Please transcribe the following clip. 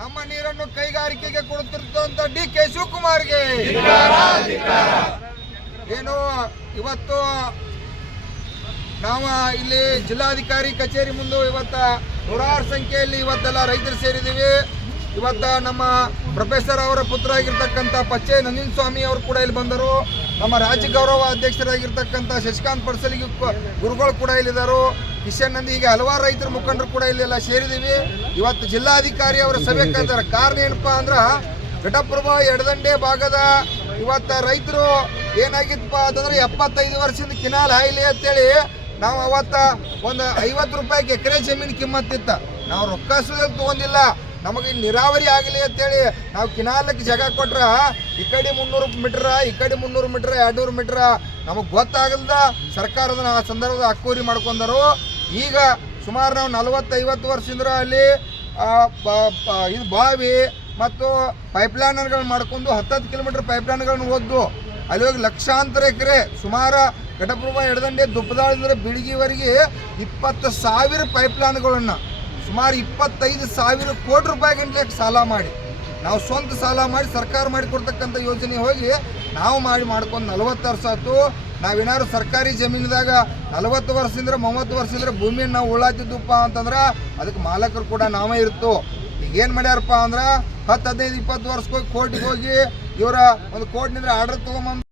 ನಮ್ಮ ನೀರನ್ನು ಕೈಗಾರಿಕೆಗೆ ಕೊಡುತ್ತಿರುವಂತ ಡಿ.ಕೆ. ಶಿವಕುಮಾರ್ಗೆ ಏನು ಇವತ್ತು ನಾವು ಇಲ್ಲಿ ಜಿಲ್ಲಾಧಿಕಾರಿ ಕಚೇರಿ ಮುಂದೆ ಇವತ್ತ ನೂರಾರು ಸಂಖ್ಯೆಯಲ್ಲಿ ಇವತ್ತೆಲ್ಲ ರೈತರು ಸೇರಿದ್ದೀವಿ. ಇವತ್ತ ನಮ್ಮ ಪ್ರೊಫೆಸರ್ ಅವರ ಪುತ್ರ ಆಗಿರ್ತಕ್ಕಂಥ ಪಚ್ಚೆ ನಂಜನ್ ಸ್ವಾಮಿ ಅವರು ಕೂಡ ಇಲ್ಲಿ ಬಂದರು. ನಮ್ಮ ರಾಜ್ಯ ಗೌರವ ಅಧ್ಯಕ್ಷರಾಗಿರ್ತಕ್ಕಂಥ ಶಶಿಕಾಂತ್ ಪಡ್ಸಲಿಗೆ ಗುರುಗಳು ಕೂಡ ಇಲ್ಲಿದ್ದಾರೆ. ಕಿಶನ್ ನಂದಿ ಹೀಗೆ ಹಲವಾರು ರೈತರ ಮುಖಂಡರು ಕೂಡ ಇಲ್ಲೆಲ್ಲ ಸೇರಿದ್ದೀವಿ. ಇವತ್ತು ಜಿಲ್ಲಾಧಿಕಾರಿ ಅವರ ಸಭೆ ಕರೆದಾರೆ. ಕಾರಣ ಏನಪ್ಪಾ ಅಂದ್ರೆ ಘಟಪ್ರಭಾ ಎಡದಂಡೆ ಭಾಗದ ಇವತ್ತು ರೈತರು ಏನಾಗಿತ್ತಪ್ಪ ಅಂತಂದ್ರೆ 75 ವರ್ಷದಿಂದ ಕಿನಾಲ್ ಹಾಯಿಲಿ ಅಂತೇಳಿ ನಾವು ಅವತ್ತ ಒಂದು 50 ರೂಪಾಯಿಗೆ ಎಕರೆ ಜಮೀನು ಕಿಮ್ಮತ್ತಿತ್ತ. ನಾವು ರೊಕ್ಕ ಸುಧಾರ ತೊಗೊಂಡಿಲ್ಲ, ನಮಗೆ ನೀರಾವರಿ ಆಗಲಿ ಅಂತೇಳಿ ನಾವು ಕಿನಾಲಕ್ಕೆ ಜಾಗ ಕೊಟ್ರ ಈ ಕಡೆ 300 ಮೀಟ್ರ ಈ ಕಡೆ 300 ಮೀಟ್ರ 200 ಮೀಟ್ರ ನಮಗೆ ಗೊತ್ತಾಗಲ್ದ ಸರ್ಕಾರದ ಆ ಸಂದರ್ಭದ ಅಕ್ಕೂರಿ ಮಾಡ್ಕೊಂಡರು. ಈಗ ಸುಮಾರು ನಾವು 40-50 ವರ್ಷದಿಂದ ಅಲ್ಲಿ ಇದು ಬಾವಿ ಮತ್ತು ಪೈಪ್ಲೈನ್ಗಳನ್ನು ಮಾಡ್ಕೊಂಡು 10 ಕಿಲೋಮೀಟರ್ ಪೈಪ್ಲೈನ್ಗಳನ್ನು ಓದ್ದು ಅಲ್ಲಿ ಹೋಗಿ ಲಕ್ಷಾಂತರ ಎಕರೆ ಸುಮಾರು ಘಟಪ್ರಭಾ ಎಡದಂಡೆ ದುಪ್ಪದಾಳಿಂದ ಬಿಳಿಗಿವರೆಗೆ 20,000 ಪೈಪ್ಲೈನ್ಗಳನ್ನು ಸುಮಾರು 25,000 ಕೋಟಿ ರೂಪಾಯಿ ಗಂಟೆ ಸಾಲ ಮಾಡಿ ನಾವು ಸ್ವಂತ ಸಾಲ ಮಾಡಿ ಸರ್ಕಾರ ಮಾಡಿಕೊಡ್ತಕ್ಕಂಥ ಯೋಜನೆ ಹೋಗಿ ನಾವು ಮಾಡ್ಕೊಂಡು 40 ವರ್ಷ ಆಯ್ತು. ನಾವೇನಾದ್ರು ಸರ್ಕಾರಿ ಜಮೀನಿದಾಗ 40 ವರ್ಷದಿಂದ 30 ವರ್ಷದಿಂದ ಭೂಮಿಯನ್ನು ನಾವು ಉಳ್ಳಾತಿದ್ದಪ್ಪ ಅಂತಂದ್ರೆ ಅದಕ್ಕೆ ಮಾಲಕರು ಕೂಡ ನಾವೇ ಇರ್ತು. ಈಗ ಏನು ಮಾಡ್ಯಾರಪ್ಪ ಅಂದ್ರೆ 10-15-20 ವರ್ಷಕ್ಕೆ ಹೋಗಿ ಕೋರ್ಟಿಗೆ ಹೋಗಿ ಇವರ ಒಂದು ಕೋರ್ಟ್ನಿಂದ ಆರ್ಡರ್ ತೊಗೊಂಬಂದು